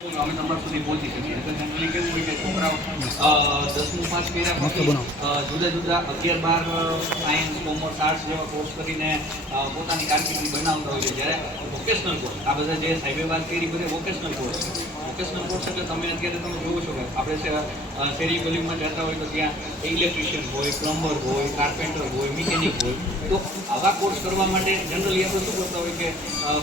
અમે તમારા સુધી પહોંચી શકીએ. જનરલી કેવું હોય કે છોકરાઓ દસમું પાસ કર્યા પછી જુદા જુદા અગિયાર બાર સાયન્સ કોમર્સ આર્ટ્સ જેવા કોર્સ કરીને પોતાની કારકિર્દી બનાવતા હોય છે. જ્યારે વોકેશનલ કોર્સ આ બધા જે સાહેબે વાત કરી બધે વોકેશનલ કોર્સ વોકેશનલ કોર્સ એટલે તમે અત્યારે તમે જોવો છો કે આપણે શેરી ગલીમાં જતા હોય તો ત્યાં ઇલેક્ટ્રિશિયન હોય પ્લમ્બર હોય કાર્પેન્ટર હોય મિકેનિક હોય. તો આવા કોર્સ કરવા માટે જનરલી આપણે શું કરતા હોય કે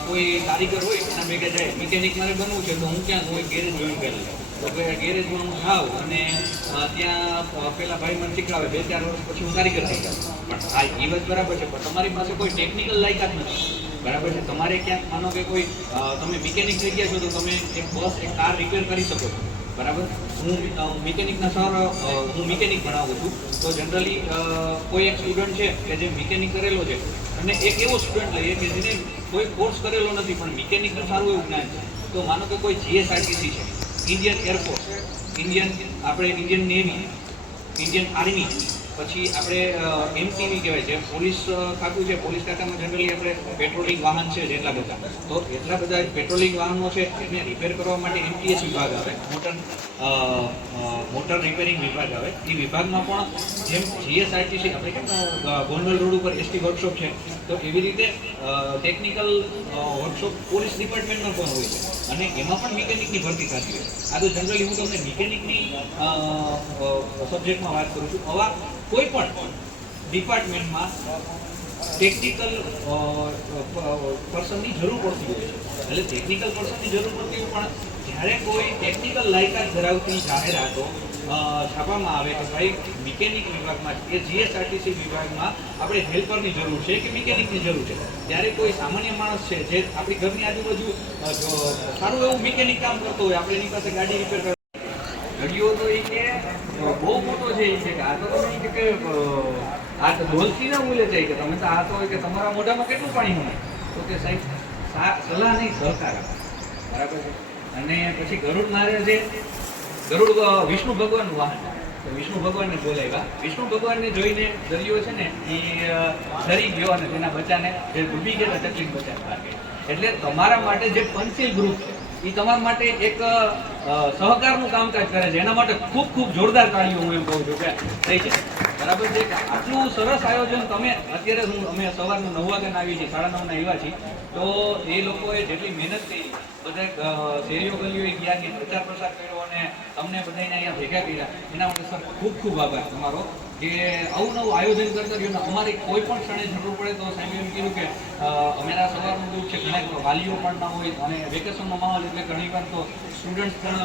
કોઈ કારીગર હોય એના ભેગા જાય. મિકેનિક મારે બનવું છે તો હું ક્યાં કોઈ ગેરેજ જોઈન કરી લઉં. તો ગેરેજમાં હું જાઉં અને ત્યાં પેલા ભાઈ મને શીખડાવે બે ચાર વર્ષ પછી હું કારીગર થઈ જાઉં. પણ આ એ બરાબર છે, પણ તમારી પાસે કોઈ ટેકનિકલ લાયકાત નથી. બરાબર છે? તમારે ક્યાંક, માનો કે કોઈ તમે મિકેનિક થઈ ગયા છો, તો તમે એક બસ એક કાર રિપેર કરી શકો છો. બરાબર? હું મિકેનિકના સર હું મિકેનિક ભણાવું છું. તો જનરલી કોઈ એક સ્ટુડન્ટ છે કે જે મિકેનિક કરેલો છે, અને એક એવો સ્ટુડન્ટ લઈએ કે જેને કોઈ કોર્સ કરેલો નથી, પણ મિકેનિકનું સારું એવું જ્ઞાન છે. તો માનો કે કોઈ જીએસઆરટીસી છે. ઇન્ડિયન એરફોર્સ ઇન્ડિયન આપણે ઇન્ડિયન નેવી ઇન્ડિયન આર્મી પછી આપણે એમટીવી કહેવાય છે. પોલીસ ખાતું છે. પોલીસ ખાતામાં જનરલી આપણે પેટ્રોલિંગ વાહન છે જેટલા બધા. તો એટલા બધા પેટ્રોલિંગ વાહનો છે, એને રિપેર કરવા માટે એમટીએસ વિભાગ આવે. મોટર મોટર રિપેરિંગ વિભાગ આવે. એ વિભાગમાં પણ જેમ જીએસઆરટીસી આપણે કેમ ગોંડલ રોડ ઉપર એસટી વર્કશોપ છે, તો એવી રીતે ટેકનિકલ વર્કશોપ પોલીસ ડિપાર્ટમેન્ટમાં પણ હોય છે. અને એમાં પણ મિકેનિકની ભરતી થતી હોય આ તો જનરલી હું તમને મિકેનિકની સબ્જેક્ટમાં વાત કરું છું. આવા કોઈ પણ ડિપાર્ટમેન્ટમાં ટેકનિકલ પર્સનની જરૂર પડતી હોય છે. એટલે ટેકનિકલ પર્સનની જરૂર પડતી હોય, પણ જ્યારે કોઈ ટેકનિકલ લાયકાત ધરાવતી જાહેરાતો છાપવામાં આવે કે ભાઈ મિકેનિક વિભાગમાં કે જીએસઆરટીસી વિભાગમાં આપણે હેલ્પરની જરૂર છે કે મિકેનિકની જરૂર છે? ત્યારે કોઈ સામાન્ય માણસ છે જે આપણી ઘરની આજુબાજુ સારું એવું મિકેનિક કામ કરતો હોય, આપણે એની પાસે ગાડી રિપેર કર ઘડીઓ તો એ કે બહુ મોટો છે કે આ તો તમે કે, આ તો ઢોલકી ના મૂલે જાય કે તમે તો આ તો કે તમારા મોઢામાં કેટલું પાણી હોય? તો કે સાહેબ સલાહ નહીં, સહકાર. બરાબર છે? અને પછી ગરુડ મારે છે, ગરુડ વિષ્ણુ ભગવાનનું વાહન. વિષ્ણુ ભગવાનને બોલાવ્યા વિષ્ણુ ભગવાનને જોઈને દરિયો છે ને એ ડરી ગયો અને તેના બચ્ચાને જે ડૂબી ગયા તકલીફ બચાવ લાગે એટલે તમારા માટે જે પંચીલ ગ્રુપ છે એ તમારા માટે એક સહકારનું કામકાજ કરે છે. એના માટે ખૂબ ખૂબ જોરદાર તાળીઓ હું એમ કહું છું કે થઈ છે. બરાબર છે? આટલું સરસ આયોજન તમે, અત્યારે હું, અમે સવારના નવ વાગ્યાના આવીએ છીએ, સાડા નવના આવ્યા છીએ. તો એ લોકોએ જેટલી મહેનત કરી બધા શેરીઓ ગલીઓએ ગયા કે પ્રચાર પ્રસાર કર્યો અને તમને બધાને અહીંયા ભેગા કર્યા. એના માટે સર ખૂબ ખૂબ આભાર તમારો કે આવું નવું આયોજન કરતા રહ્યો અમારે કોઈ પણ ક્ષણે જરૂર પડે તો સાહેબ એમ કીધું કે અમારા સવારનું ઘણા વાલીઓ પણ ના હોય અને વેકેશનનો માહોલ એટલે ઘણી વાર તો સ્ટુડન્ટ્સ પણ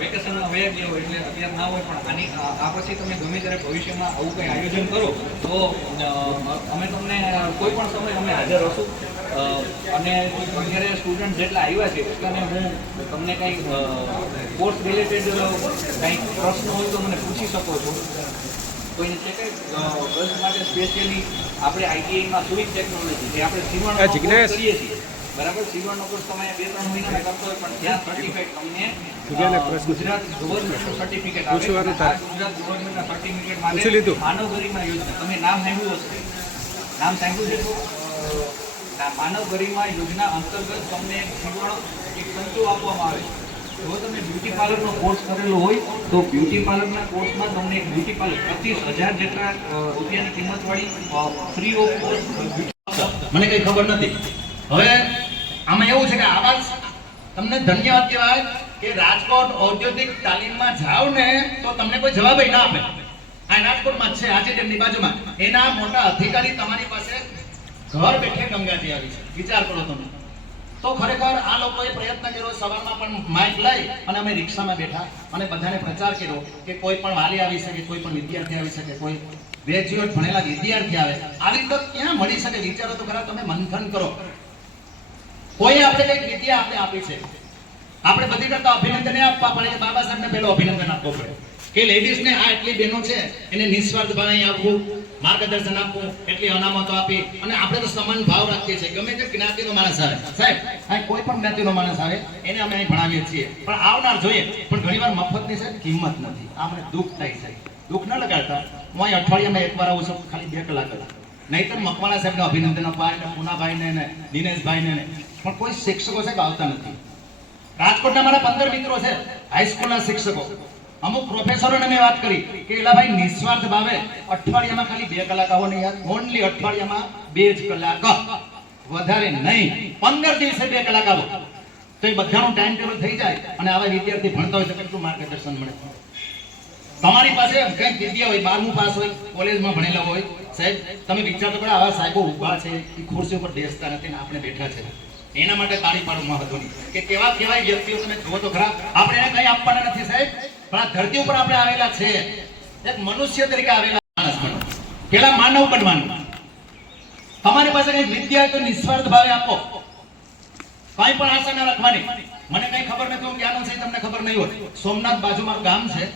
વેકેશનમાં વયા ગયા હોય એટલે અત્યારે ના હોય. પણ આની, આ પછી તમે ગમે ત્યારે ભવિષ્યમાં આવું કંઈ આયોજન કરો, તો અમે તમને, કોઈ પણ સમય અમે હાજર હશું. અને અત્યારે સ્ટુડન્ટ જેટલા આવ્યા છે, એટલાને હું તમને કંઈક કોર્સ રિલેટેડ કંઈક પ્રશ્ન હોય તો મને પૂછી શકો છો. કોઈને છે કે ગર્લ્સ માટે સ્પેશિયલી આપણે આઈટીઆઈમાં સુવિધ ટેકનોલોજી જે આપણે કરીએ છીએ. બરાબર? સીવણનો કોર્સ તમે બે ત્રણ મહિનામાં કરતો હોય પણ ત્યાં સર્ટિફિકેટ તમને ગુજરાત ગવર્મેન્ટનું સર્ટિફિકેટ આવે ગુજરાત ગવર્મેન્ટના સર્ટિફિકેટ. માટે માનવ ગરિમા યોજના. તમે નામ સાંભળ્યું હશે? નામ સાંભળ્યું છે? તો માનવ ગરિમા યોજના અંતર્ગત તમને એક સીવણ એક સંચો આપવામાં આવે છે. જો તમે બ્યુટી પાર્લરનો કોર્સ કરેલો હોય, તો બ્યુટી પાર્લરના કોર્સમાં તમને બ્યુટી પાર્લર પચીસ હજાર જેટલા રૂપિયાની કિંમતવાળી ફ્રી ઓફ કોર્સ મને કઈ ખબર નથી. હવે આમાં એવું છે કે આવા તમને ધન્યવાદ કહેવાય કે રાજકોટ ઔદ્યોગિક તાલીમમાં જાઓ ને તો તમને કોઈ જવાબ ના આપે. આ રાજકોટમાં છે આજે તેમની બાજુમાં. એના મોટા અધિકારી તમારી પાસે ઘર બેઠે ગંગાજી આવી છે. વિચાર કરો તમે. તો ખરેખર આ લોકોએ પ્રયત્ન કર્યો, સવારમાં પણ માઇક લઈ અને અમે રિક્ષામાં બેઠા અને બધાને પ્રચાર કર્યો કે કોઈ પણ વાલી આવી શકે, કોઈ પણ વિદ્યાર્થી આવી શકે, કોઈ ગ્રેજ્યુએટ ભણેલા વિદ્યાર્થી આવે. આવી તક ક્યાં મળી શકે? વિચારો તો ખરા, તમે મંથન કરો. કોઈ આપણે કંઈક વિદ્યા આપણે આપી છે. આપણે બધી કરતા અભિનંદન આપવા પડે કે બાબા સાહેબને પેલો અભિનંદન આપવો પડે. કે લેડીઝને આ એટલી બહેનો છે, એને નિસ્વાર્થ ભાવે આપવું, માર્ગદર્શન આપવું, એટલી અનામતો આપી, અને આપણે તો સમાન ભાવ રાખીએ છીએ. ગમે તે જ્ઞાતિનો માણસ આવે. સાહેબ કોઈ પણ જ્ઞાતિનો માણસ આવે, એને અમે અહીં ભણાવીએ છીએ. પણ આવનાર જોઈએ. પણ ઘણીવાર મફતની સાહેબ કિંમત નથી. આપણે દુઃખ થાય છે દુઃખ ન લગાડતા. હું અહીં અઠવાડિયામાં એકવાર આવું છું, ખાલી બે કલાક જ. નહીતર મકવાણા સાહેબને અભિનંદન અપાય ને પૂનાભાઈને ને દિનેશભાઈને ને. પણ કોઈ શિક્ષકો સાહેબ આવતા નથી. રાજકોટના મારા પંદર મિત્રો છે, હાઈસ્કૂલના શિક્ષકો. અમુક પ્રોફેસરોને મેં વાત કરી કે એલા ભાઈ નિસ્વાર્થ ભાવે અઠવાડિયામાં ખાલી બે કલાક આવો ને યાર ઓનલી અઠવાડિયામાં બે જ કલાક. વધારે નહીં, પંદર દિવસે બે કલાક આવો તો એ બધાનું ટાઈમ ટેબલ થઈ જાય અને આવા વિદ્યાર્થી ભણતા હોય તો કેટલું માર્ગદર્શન મળે? તમારી પાસે કંઈક વિદ્યા હોય, બારમું પાસ હોય, કોલેજમાં ભણેલા હોય, સાહેબ, તમે વિચાર તો કરો આવા સાહેબો ઊભા છે, એ ખુરશી ઉપર બેસતા નથી ને આપણે બેઠા છે. એના માટે તાળી પાડવું મહત્વની કે કેવા કેવા વ્યક્તિઓ તમે જુઓ તો ખરા, આપણે એને કંઈ આપવાના નથી સાહેબ. પણ આ ધરતી ઉપર આપણે આવેલા છે. એક મનુષ્ય તરીકે આવેલા માણસ બનો પેલા માનવ બનવાનું. તમારી પાસે કઈ વિદ્યા તો નિસ્વાર્થ ભાવે આપો. કાંઈ પણ આશા ના રાખવાની. મને કઈ ખબર નથી, હું ક્યાંનો છે તમને ખબર નહીં હોય. સોમનાથ બાજુમાં ગામ છે.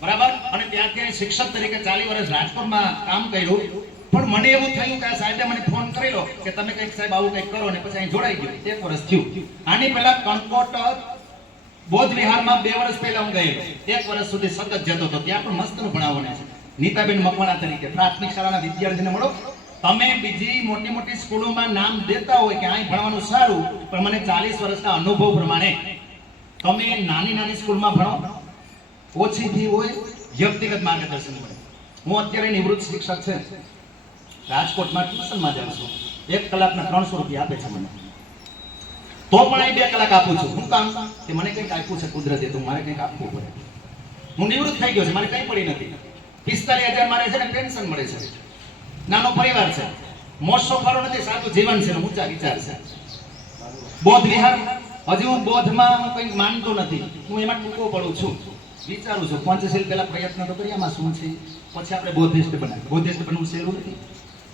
બરાબર? અને ત્યાંથી શિક્ષક તરીકે ચાલી વર્ષ રાજકોટમાં કામ કર્યું. પણ મને એવું થયું કે સાહેબે મને ફોન કરેલો કે તમે કંઈક સાહેબ આવું કંઈક કરો ને પછી અહીં જોડાઈ ગયું. એક વર્ષ થયું. આની પહેલા કણકોટ બૌદ્ધ વિહારમાં બે વર્ષ પહેલા હું ગયેલો એક વર્ષ સુધી સતત જતો હતો. ત્યાં પણ મસ્તનું ભણાવવાના છે. નીતાબેન મકવાણા તરીકે પ્રાથમિક શાળાના વિદ્યાર્થીને મળો. તમે બીજી મોટી મોટી સ્કૂલોમાં નામ દેતા હોય કે અહીં ભણવાનું સારું, પણ મને ચાલીસ વર્ષના અનુભવ પ્રમાણે તમે નાની નાની સ્કૂલમાં ભણો. ઓછી ફી હોય, વ્યક્તિગત માર્ગદર્શન મળે. હું અત્યારે નિવૃત્ત શિક્ષક છે. રાજકોટમાં ટ્યુશનમાં જાઉં છું. એક કલાકના ત્રણસો રૂપિયા આપે છે મને. તો પણ અહીં બે કલાક આપું છું. હું કામ કે મને કંઈક આપ્યું છે કુદરતે, તો મારે કંઈક આપવું પડે. હું નિવૃત્ત થઈ ગયો છે મારે કંઈ પડી નથી. પિસ્તાલીસ હજાર મારે છે ને પેન્શન મળે છે. નાનો પરિવાર છે. મોસો શોખારો નથી, સાદું જીવન છે ઊંચા વિચાર છે. બોધ વિહાર, હજી હું બોધમાં હું કંઈક માનતો નથી. હું એમાં ટૂંકો પડું છું. વિચારું છું, પંચશીલ પહેલા પ્રયત્ન તો કરીએ આમાં શું છે? પછી આપણે બોધિસ્ટ બનાવીએ. બોધિસ્ટ બનવું સહેલું નથી.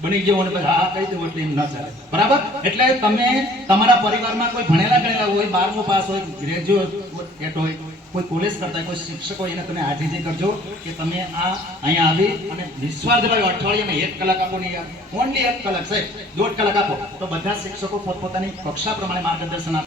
બની ગયો અને હા કહી દઉં એટલે એમ ના ચાલે. બરાબર? એટલે તમે તમારા પરિવારમાં કોઈ ભણેલા ગણેલા હોય, બારમો પાસ હોય ગ્રેજ્યુએટ હોય કોઈ કોલેજ કરતા હોય, કોઈ શિક્ષક હોય, એને તમે આજે કરજો કે તમે આ અહીંયા આવી અને નિસ્વાર્થ ભાઈ અઠવાડિયામાં એક કલાક આપો ને યાર. ઓનલી એક કલાક, સાહેબ, દોઢ કલાક આપો. તો બધા શિક્ષકો પોતપોતાની કક્ષા પ્રમાણે માર્ગદર્શન આપે.